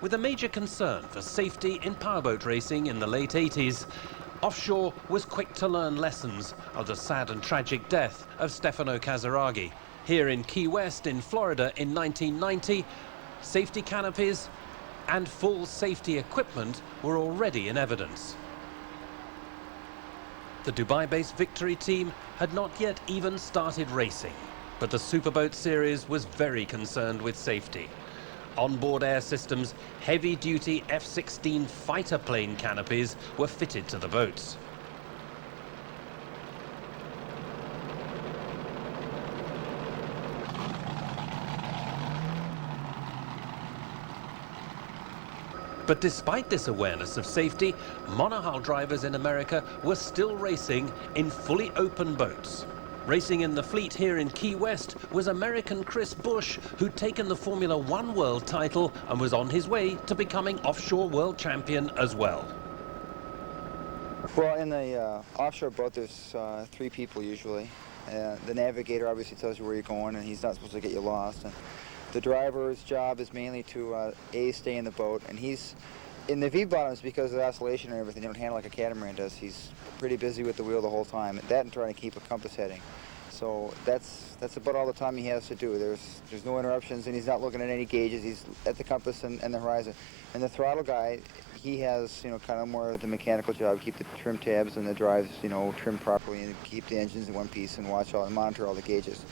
With a major concern for safety in powerboat racing in the late 80s, Offshore was quick to learn lessons of the sad and tragic death of Stefano Casaraghi. Here in Key West in Florida in 1990, safety canopies and full safety equipment were already in evidence. The Dubai-based Victory team had not yet even started racing, but the Superboat Series was very concerned with safety. Onboard air systems, heavy-duty F-16 fighter plane canopies were fitted to the boats. But despite this awareness of safety, monohull drivers in America were still racing in fully open boats. Racing in the fleet here in Key West was American Chris Busch, who'd taken the Formula One world title and was on his way to becoming offshore world champion as well. Well, in the offshore boat, there's 3 people usually. The navigator obviously tells you where you're going, and he's not supposed to get you lost. And the driver's job is mainly to stay in the boat, and he's in the V-bottoms because of the oscillation and everything. They don't handle like a catamaran does. He's pretty busy with the wheel the whole time. That and trying to keep a compass heading. So that's about all the time he has to do. There's no interruptions, and he's not looking at any gauges. He's at the compass and the horizon. And the throttle guy, he has, kind of more of the mechanical job, keep the trim tabs and the drives, trimmed properly, and keep the engines in one piece and and monitor all the gauges.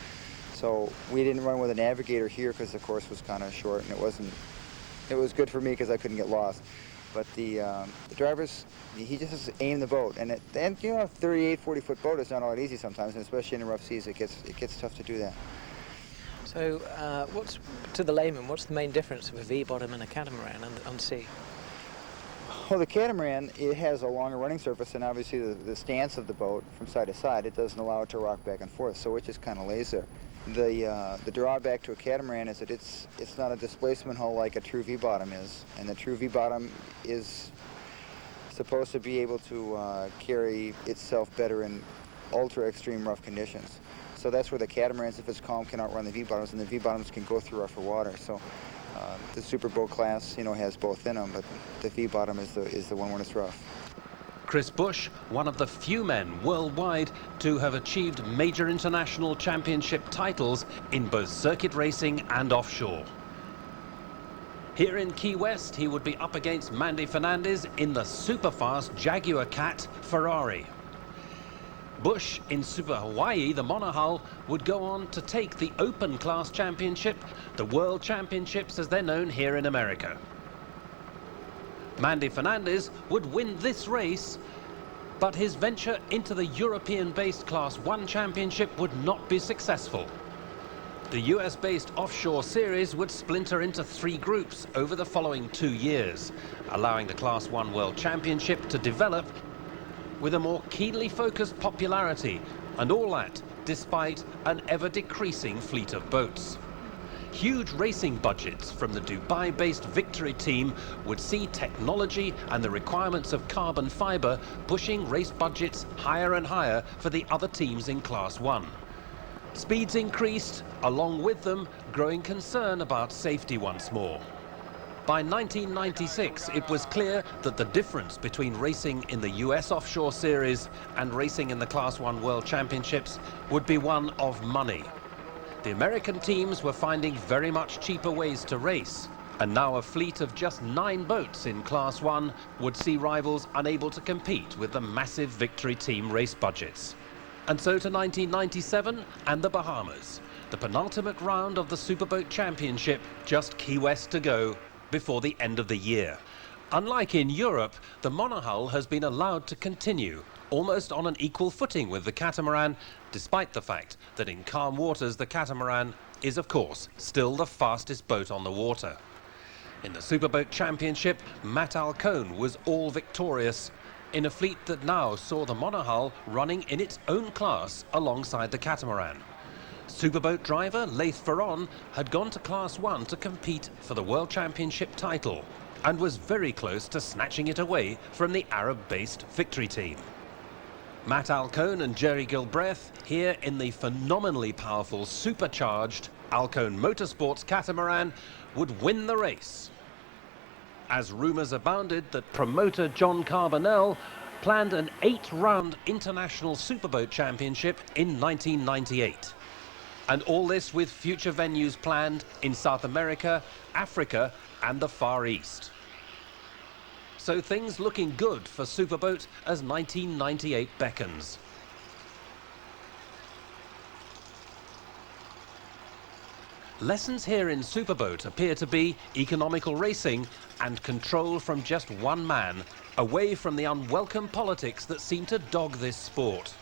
So we didn't run with a navigator here because the course was kind of short, and it was good for me because I couldn't get lost. But the drivers, he just has to aim the boat, and a 38, 40-foot boat is not all that easy sometimes, and especially in the rough seas, it gets tough to do that. So, to the layman, what's the main difference of a V-bottom and a catamaran on sea? Well, the catamaran, it has a longer running surface, and obviously the stance of the boat from side to side, it doesn't allow it to rock back and forth, so it just kind of lays there. The drawback to a catamaran is that it's not a displacement hull like a true V-bottom is, and the true V-bottom is supposed to be able to carry itself better in ultra extreme rough conditions. So that's where the catamarans, if it's calm, can outrun the V-bottoms, and the V-bottoms can go through rougher water. So the superboat class, has both in them, but the V-bottom is the one when it's rough. Chris Busch, one of the few men worldwide to have achieved major international championship titles in both circuit racing and offshore. Here in Key West, he would be up against Mandy Fernandez in the super-fast Jaguar Cat Ferrari. Busch in Super Hawaii, the monohull, would go on to take the Open Class Championship, the World Championships as they're known here in America. Mandy Fernandez would win this race, but his venture into the European-based Class 1 Championship would not be successful. The US-based offshore series would splinter into 3 groups over the following 2 years, allowing the Class 1 World Championship to develop with a more keenly focused popularity, and all that despite an ever-decreasing fleet of boats. Huge racing budgets from the Dubai-based Victory team would see technology and the requirements of carbon fiber pushing race budgets higher and higher for the other teams in Class 1. Speeds increased, along with them growing concern about safety once more. By 1996, it was clear that the difference between racing in the US Offshore Series and racing in the Class 1 World Championships would be one of money. The American teams were finding very much cheaper ways to race, and now a fleet of just 9 boats in Class 1 would see rivals unable to compete with the massive Victory team race budgets. And so to 1997 and the Bahamas, the penultimate round of the Superboat Championship, just Key West to go before the end of the year. Unlike in Europe, the monohull has been allowed to continue, almost on an equal footing with the catamaran, despite the fact that in calm waters the catamaran is, of course, still the fastest boat on the water. In the Superboat Championship, Matt Alcone was all victorious in a fleet that now saw the monohull running in its own class alongside the catamaran. Superboat driver Leith Ferron had gone to Class 1 to compete for the World Championship title and was very close to snatching it away from the Arab-based Victory team. Matt Alcone and Jerry Gilbreth here in the phenomenally powerful supercharged Alcone Motorsports catamaran would win the race. as rumours abounded that promoter John Carbonell planned an 8-round International Superboat Championship in 1998. And all this with future venues planned in South America, Africa and the Far East. So things looking good for Superboat as 1998 beckons. Lessons here in Superboat appear to be economical racing and control from just one man, away from the unwelcome politics that seem to dog this sport.